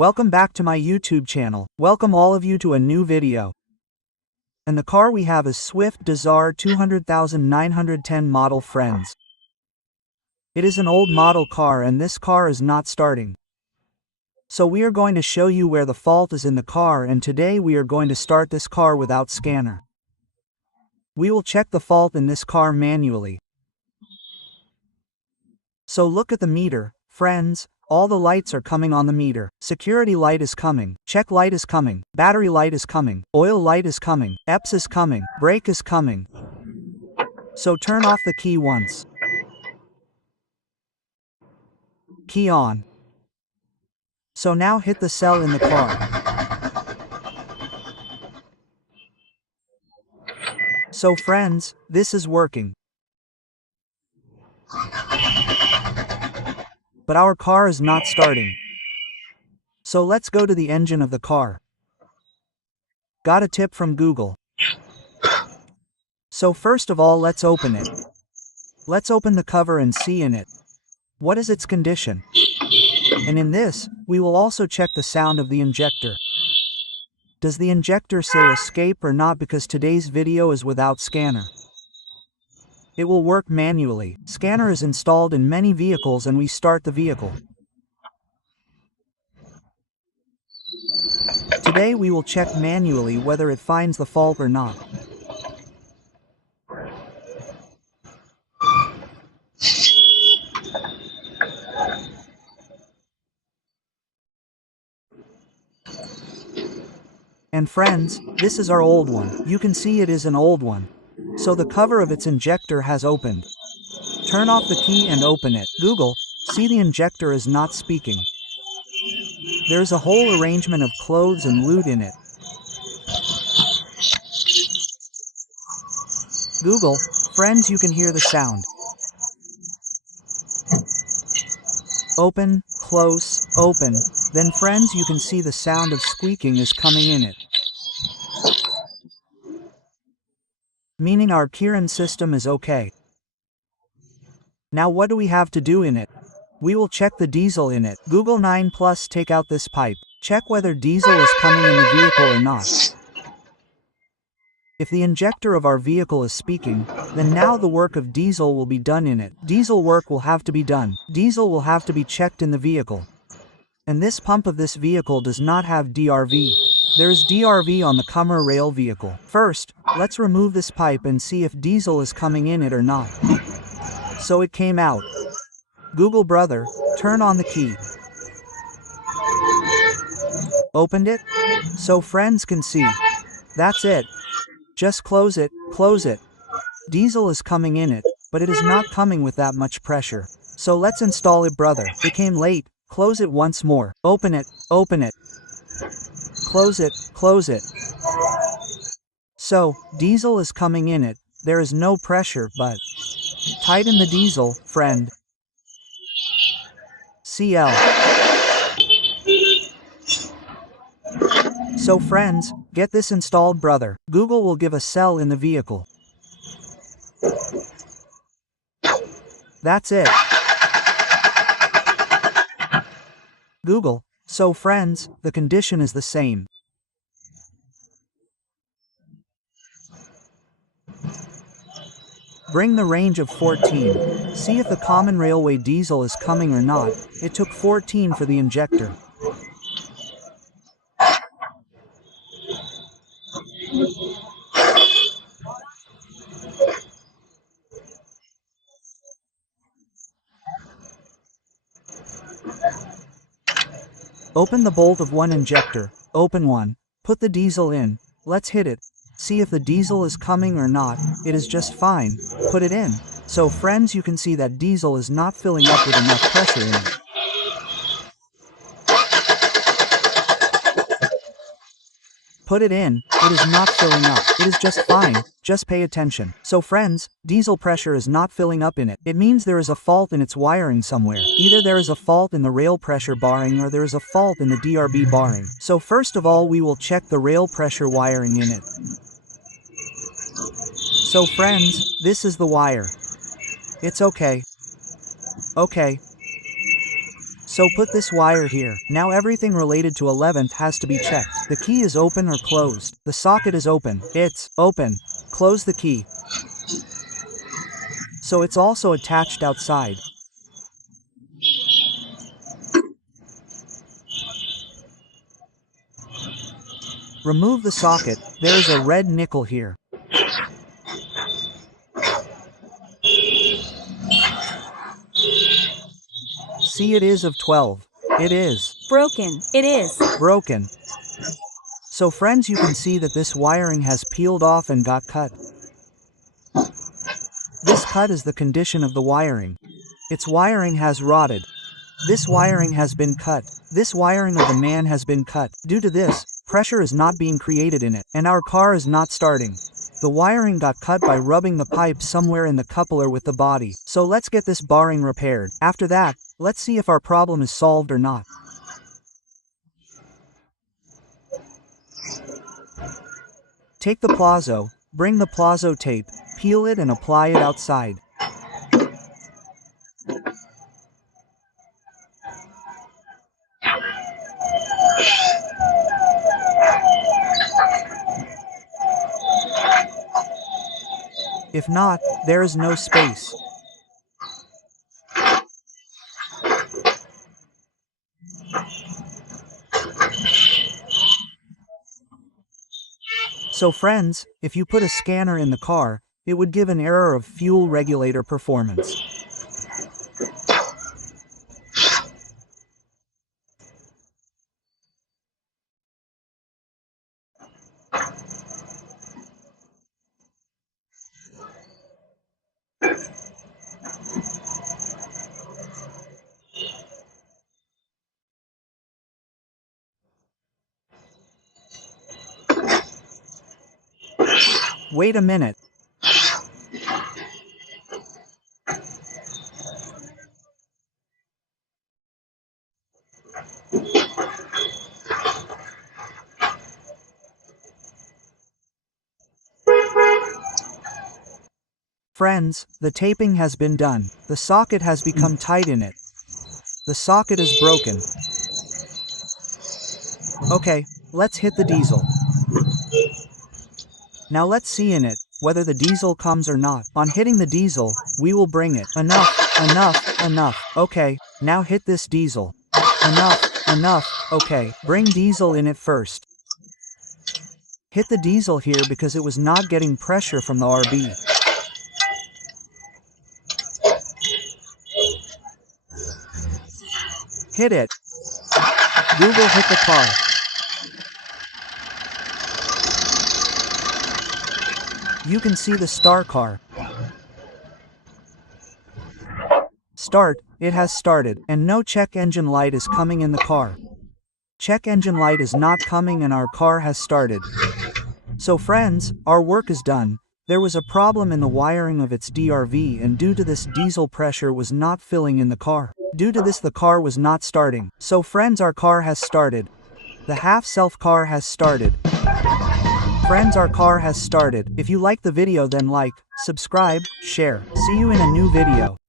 Welcome back to my YouTube channel. Welcome all of you to a new video. And the car we have is Swift Dzire 200,910 model, friends. It is an old model car and this car is not starting. So we are going to show you where the fault is in the car, and today we are going to start this car without scanner. We will check the fault in this car manually. So look at the meter, friends. All the lights are coming on the meter. Security light is coming. Check light is coming. Battery light is coming. Oil light is coming. EPS is coming. Brake is coming. So turn off the key once. Key on. So now hit the cell in the car. So friends, this is working. But our car is not starting. So let's go to the engine of the car. Got a tip from Google. So first of all, let's open it. Let's open the cover and see in it. What is its condition? And in this, we will also check the sound of the injector. Does the injector say escape or not, because today's video is without scanner. It will work manually. Scanner is installed in many vehicles and we start the vehicle. Today we will check manually whether it finds the fault or not. And friends, this is our old one. You can see it is an old one. So the cover of its injector has opened. Turn off the key and open it. Google, see, the injector is not speaking. There is a whole arrangement of clothes and loot in it. Google, friends, you can hear the sound. Open, close, open. Then friends, you can see the sound of squeaking is coming in it. Meaning our keyring system is okay. Now what do we have to do in it? We will check the diesel in it. Google 9+, take out this pipe. Check whether diesel is coming in the vehicle or not. If the injector of our vehicle is speaking, then now the work of diesel will be done in it. Diesel work will have to be done. Diesel will have to be checked in the vehicle. And this pump of this vehicle does not have DRV. There is DRV on the Cummer rail vehicle. First, let's remove this pipe and see if diesel is coming in it or not. So it came out. Google brother, turn on the key. Opened it? So friends can see. That's it. Just close it, close it. Diesel is coming in it, but it is not coming with that much pressure. So let's install it, brother. It came late. Close it once more. Open it, open it. Close it, close it. So, diesel is coming in it. There is no pressure, but tighten the diesel, friend. CL. So friends, get this installed, brother. Google will give a cell in the vehicle. That's it. Google, so friends, the condition is the same. Bring the range of 14. See if the common railway diesel is coming or not. It took 14 for the injector. Open the bolt of one injector. Open one. Put the diesel in. Let's hit it. See if the diesel is coming or not. It is just fine. Put it in. So friends, you can see that diesel is not filling up with enough pressure in it. Put it in. It is not filling up. It is just fine. Just pay attention. So friends, diesel pressure is not filling up in it. It means there is a fault in its wiring somewhere. Either there is a fault in the rail pressure barring or there is a fault in the DRB barring. So first of all, we will check the rail pressure wiring in it. So friends, this is the wire. It's okay. Okay. So put this wire here. Now everything related to 11th has to be checked. The key is open or closed. The socket is open. It's open. Close the key. So it's also attached outside. Remove the socket. There is a red nickel here. See, it is of 12. It is Broken. It is broken. So friends, you can see that this wiring has peeled off and got cut. This cut is the condition of the wiring. Its wiring has rotted. This wiring has been cut. This wiring of the man has been cut. Due to this, pressure is not being created in it, and our car is not starting. The wiring got cut by rubbing the pipe somewhere in the coupler with the body. So let's get this bearing repaired. After that, let's see if our problem is solved or not. Take the plazo, bring the plazo tape, peel it and apply it outside. If not, there is no space. So friends, if you put a scanner in the car, it would give an error of fuel regulator performance. Wait a minute. Friends, the taping has been done. The socket has become tight in it. The socket is broken. Okay, let's hit the diesel. Now let's see in it, whether the diesel comes or not. On hitting the diesel, we will bring it. Enough. Okay, now hit this diesel. Enough. Okay, bring diesel in it first. Hit the diesel here because it was not getting pressure from the RB. Hit it. Google hit the car. You can see the star car. Start, it has started, and no check engine light is coming in the car. Check engine light is not coming and our car has started. So friends, our work is done. There was a problem in the wiring of its DRV, and due to this, diesel pressure was not filling in the car. Due to this, the car was not starting. So friends, our car has started. The half-self car has started. Friends, our car has started. If you like the video, then like, subscribe, share. See you in a new video.